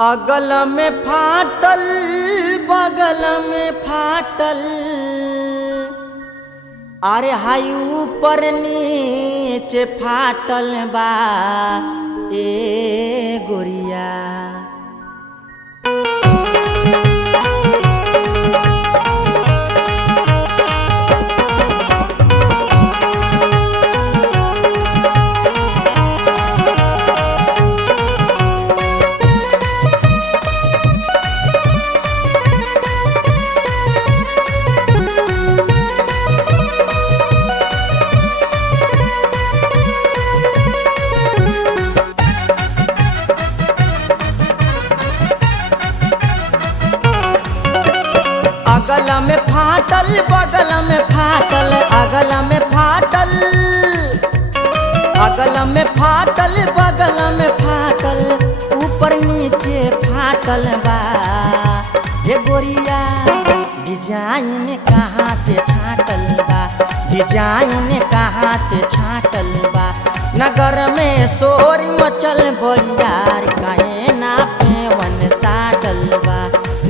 अगल में फाटल बगल में फाटल, अरे हाय ऊपर नीचे फाटल बा ए गोरिया। अगल में फाटल बगल में फाटल, अगल में फाटल, अगल में फाटल बगल में फाटल, ऊपर नीचे फाटल बा ये गोरिया। डिजाइन कहाँ से छाटल बा, डिजाइन कहाँ से छाटल बा। नगर में शोर मचल बलियार, काहे ना पेवन साटल बा।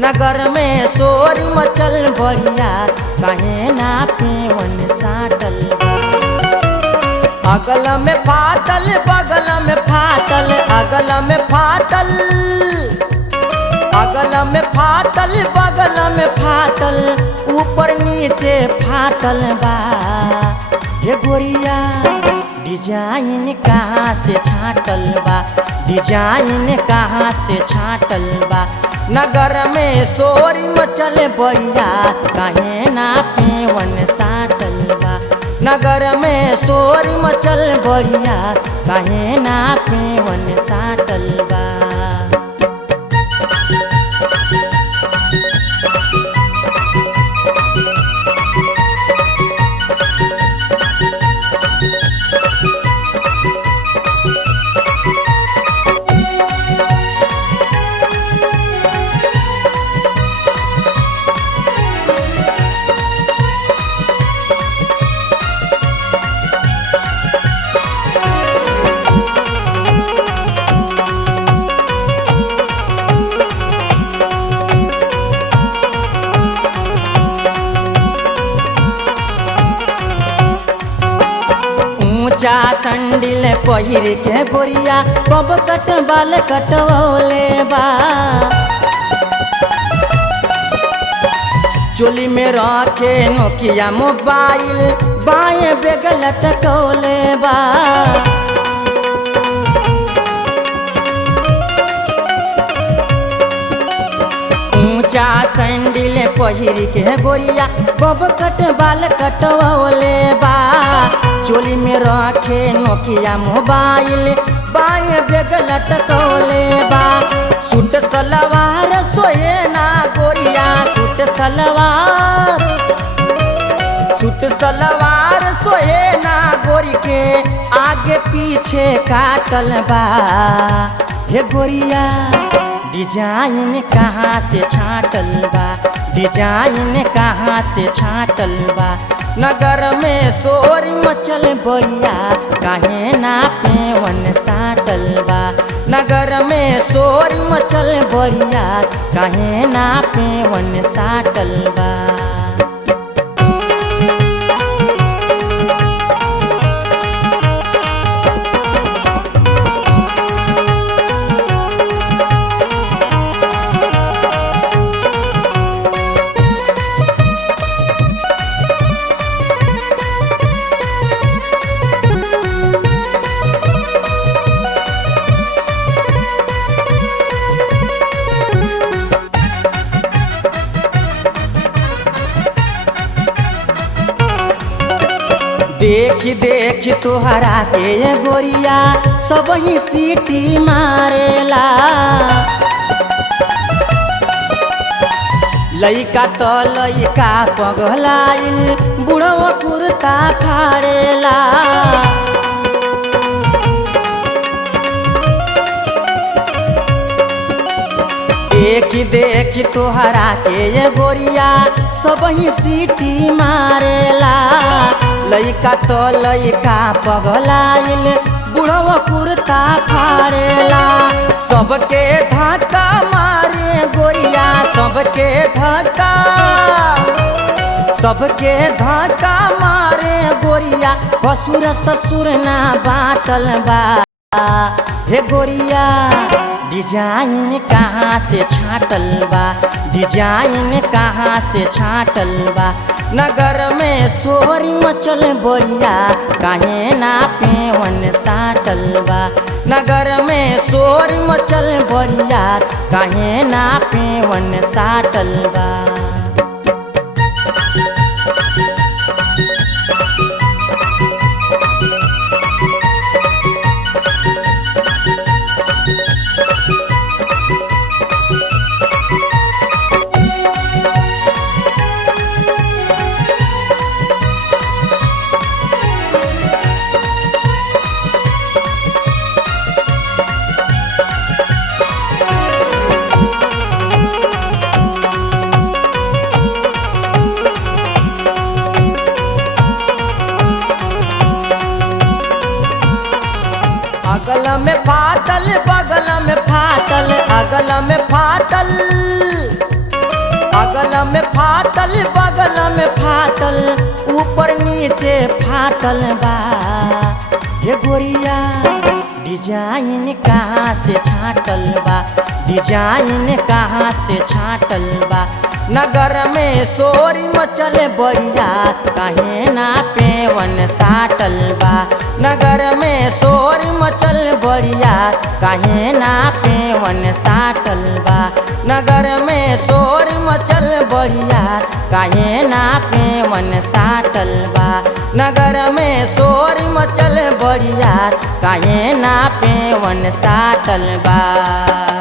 नगर में शोर मचल बढ़िया, काहे ना पेवन साटल बा। अगल में फाटल बगल में फाटल, अगल में फाटल, अगल में फाटल बगल में फाटल, ऊपर नीचे फाटल बा ये गोरिया। डिजाइन कहाँ से छाटल बा, डिजाइन कहाँ से छाटल बा। नगर में शोर मचल बढ़िया, काहे ना पेवन साटल बा। नगर में शोर मचल बढ़िया, काहे ना पेवन साटल बा। ऊंचा संडिल पहिर के गोरिया, पब कट बाल कटवले बा। चोली में रखे नोकिया मोबाइल, बाएं बेग लटकौले बा। ऊंचा सैंडिल पहिर के गोरिया, पब कट बाल कटवले बा। चोली में रखे नोकिया मोबाइल, बाएं बेग लटकौले बा। सूट सलवार सोहे ना गोरिया, सूट सलवार, सूट सलवार सोहे ना गोरी के, आगे पीछे काटल बा हे गोरिया। डिजाइन कहाँ से छाटल बा, डिजाइन कहाँ से छाटल बा। नगर में शोर मचल बढ़िया, काहे ना पेवन साटल बा। नगर में शोर मचल बढ़िया, काहे ना पेवन साटल बा। देखी देखी तुहरा के गोरिया, सब ही सीटी मारेला। लइका तो लइका पगलाइल, बुढ़वा कुर्ता फाड़ेला। देखी देखी तुहरा के गोरिया, सब ही सीटी मारेला। लइका तो लइका पगलाइल, बुढ़वा कुर्ता फाड़ेला। सबके धक्का सबके धक्का मारे गोरिया ससुर ससुर ना बाटल बा। हे गोरिया डिजाइन कहाँ से छाटल बा, डिजाइन कहाँ से छाटल बा। नगर में सोरी मचल बढ़िया काहे ना पेवन साटल बा। नगर में सोरी मचल बढ़िया काहे ना पेवन साटल बा। अगल में फाटल बगल में फाटल, अगल में फाटल, अगल में फाटल बगल में फाटल, ऊपर नीचे फाटल बा। ये गोरिया डिजाइन कहाँ से छाटल बा, डिजाइन कहाँ से छाटल बा। नगर में सोरी मचल बढ़िया काहे ना पेवन साटल बा। नगर में सोरी मचल बढ़िया काहे ना पेवन साटल बा। नगर में सोरी मचल बढ़िया काहे ना पेवन साटल बा। नगर में सोरी मचल बढ़िया काहे ना पेवन साटल बा।